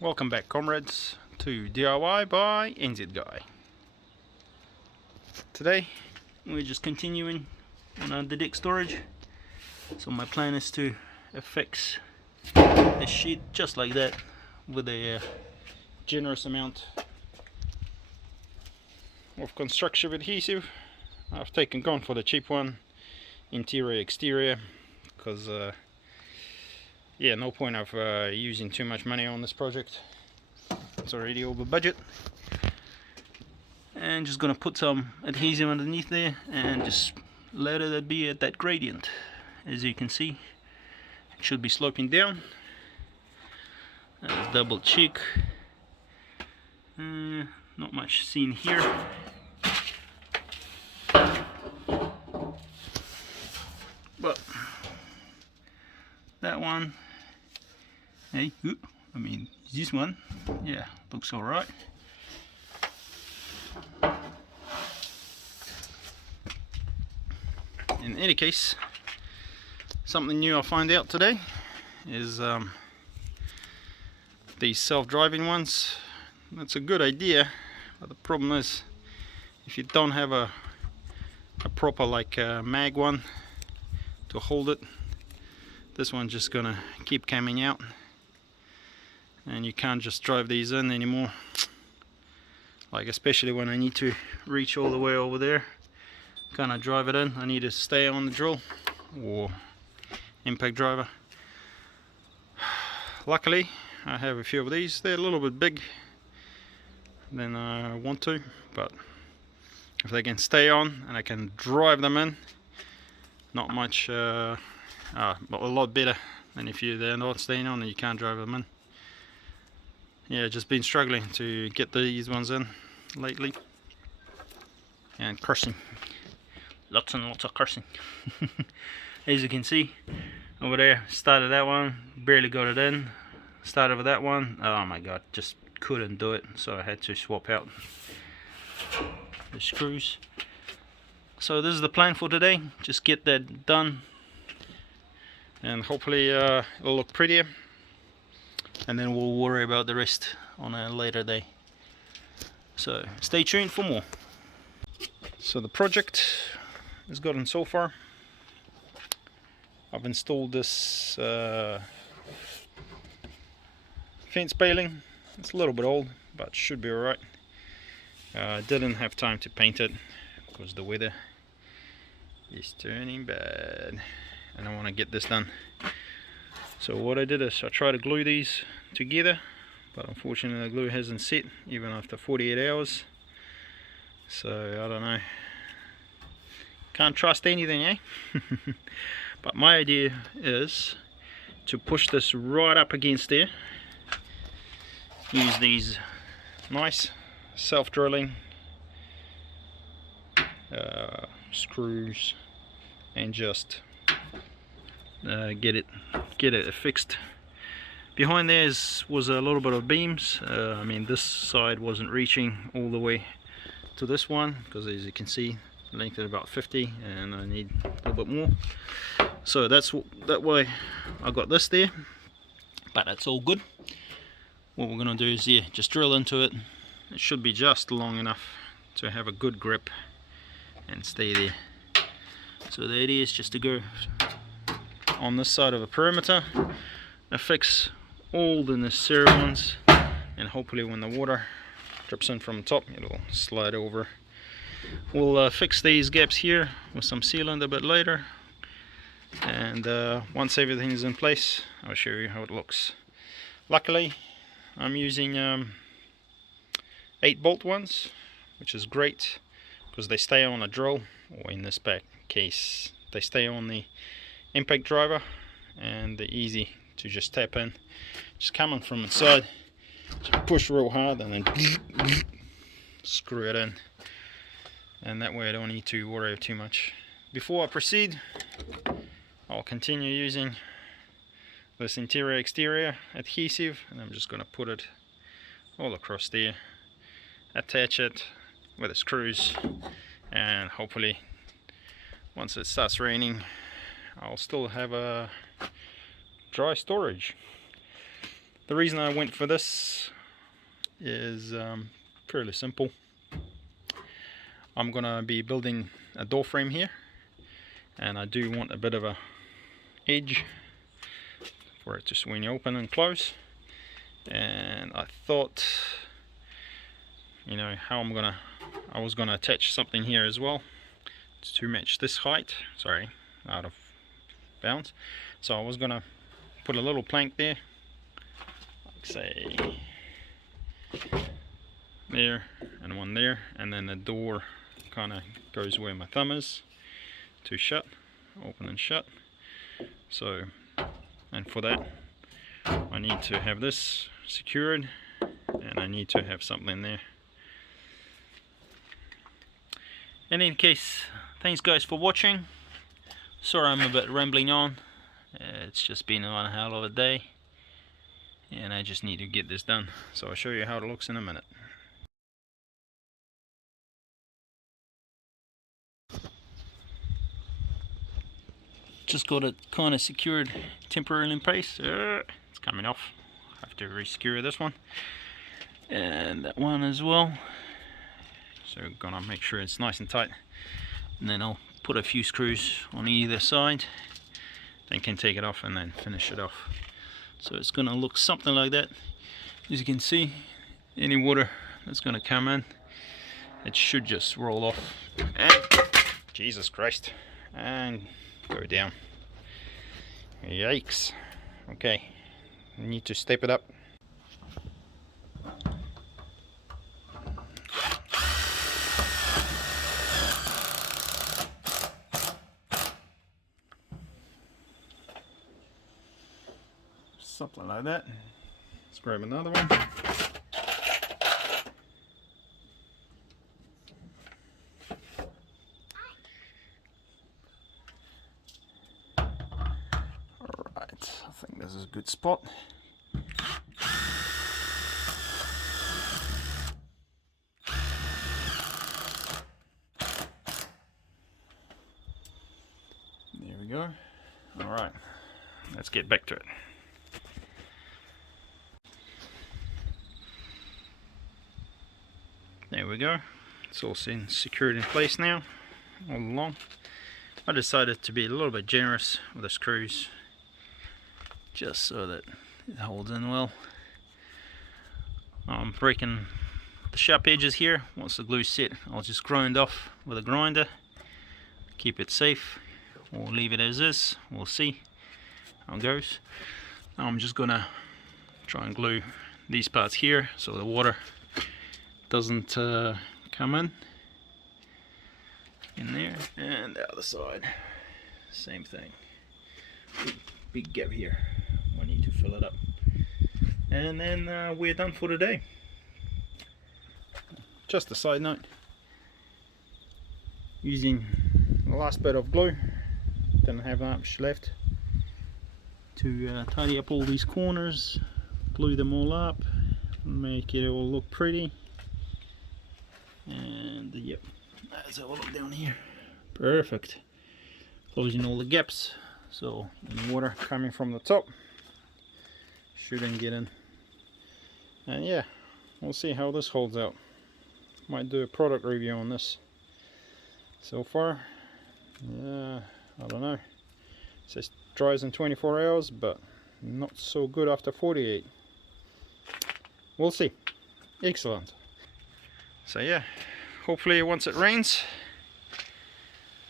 Welcome back, comrades, to DIY by NZ Guy. Today we're just continuing on the deck storage. So my plan is to affix a sheet just like that with a generous amount of construction adhesive. I've gone for the cheap one, interior exterior, because yeah, no point of using too much money on this project. It's already over budget. And just gonna put some adhesive underneath there and just let it be at that gradient. As you can see, it should be sloping down. Let's double check. Not much seen here. But that one, hey, I mean this one, yeah, looks alright. In any case, something new I find out today is these self-driving ones. That's a good idea, but the problem is if you don't have a proper mag one to hold it, this one's just gonna keep coming out, and you can't just drive these in anymore. Like especially when I need to reach all the way over there, gonna drive it in, I need to stay on the drill or impact driver. Luckily I have a few of these. They're a little bit big than I want to, but if they can stay on and I can drive them in, not much a lot better than if they're not staying on and you can't drive them in. Yeah, just been struggling to get these ones in lately, and cursing, lots and lots of cursing. As you can see over there, started that one, barely got it in. Started with that one, oh my god, just couldn't do it, so I had to swap out the screws. So this is the plan for today, just get that done, and hopefully it'll look prettier, and then we'll worry about the rest on a later day. So stay tuned for more. So the project has gotten so far. I've installed this fence paling. It's a little bit old, but should be alright. Didn't have time to paint it because the weather is turning bad and I want to get this done. So what I did is I tried to glue these together, but unfortunately the glue hasn't set even after 48 hours. So I don't know, can't trust anything, eh? But my idea is to push this right up against there, use these nice self-drilling screws, and just get it fixed. Behind there was a little bit of beams. I mean, this side wasn't reaching all the way to this one, because as you can see, length is about 50 and I need a little bit more. So that way I got this there, but that's all good. What we're gonna do is, yeah, just drill into it. It should be just long enough to have a good grip and stay there. So the idea is just to go on this side of the perimeter, affix all the necessary ones, and hopefully when the water drips in from the top, it'll slide over. We'll fix these gaps here with some sealant a bit later, and once everything is in place, I'll show you how it looks. Luckily I'm using 8-bolt ones, which is great because they stay on a drill, or in this back case they stay on the impact driver, and they're easy to just tap in. Just coming from inside, just push real hard and then screw it in, and that way I don't need to worry too much. Before I proceed, I'll continue using this interior exterior adhesive, and I'm just going to put it all across there, attach it with the screws, and hopefully once it starts raining I'll still have a dry storage. The reason I went for this is fairly simple. I'm gonna be building a door frame here, and I do want a bit of a edge for it to swing open and close. And I thought, you know, I was gonna attach something here as well to match this height. Sorry, out of bounds. So I was gonna put a little plank there, like say there, and one there, and then the door kind of goes where my thumb is to shut, open and shut. So, and for that I need to have this secured, and I need to have something there. In any case, thanks guys for watching. Sorry I'm a bit rambling on. It's just been one hell of a day, and I just need to get this done. So I'll show you how it looks in a minute. Just got it kind of secured temporarily in place. It's coming off. I have to re-secure this one and that one as well. So gonna make sure it's nice and tight, and then I'll put a few screws on either side, then can take it off and then finish it off. So it's gonna look something like that. As you can see, any water that's gonna come in, it should just roll off and, Jesus Christ, and go down. Yikes. Okay, I need to step it up. Something like that. Let's grab another one. Alright, I think this is a good spot. There we go. Alright, let's get back to it. There we go. It's all secured in place now, all along. I decided to be a little bit generous with the screws, just so that it holds in well. I'm breaking the sharp edges here. Once the glue's set, I'll just grind off with a grinder, keep it safe, or leave it as is. We'll see how it goes. Now I'm just gonna try and glue these parts here so the water doesn't come in there, and the other side same thing. Big gap here, I need to fill it up, and then we're done for today. Just a side note, using the last bit of glue, didn't have much left, to tidy up all these corners, glue them all up, make it all look pretty. And yep, let's have a look down here. Perfect. Closing all the gaps, so any water coming from the top shouldn't get in. And yeah, we'll see how this holds out. Might do a product review on this. So far, yeah, I don't know. It says dries in 24 hours, but not so good after 48. We'll see. Excellent. So yeah, hopefully once it rains,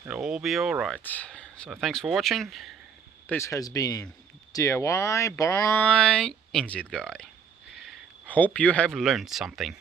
it'll all be alright. So thanks for watching. This has been DIY by NZ Guy. Hope you have learned something.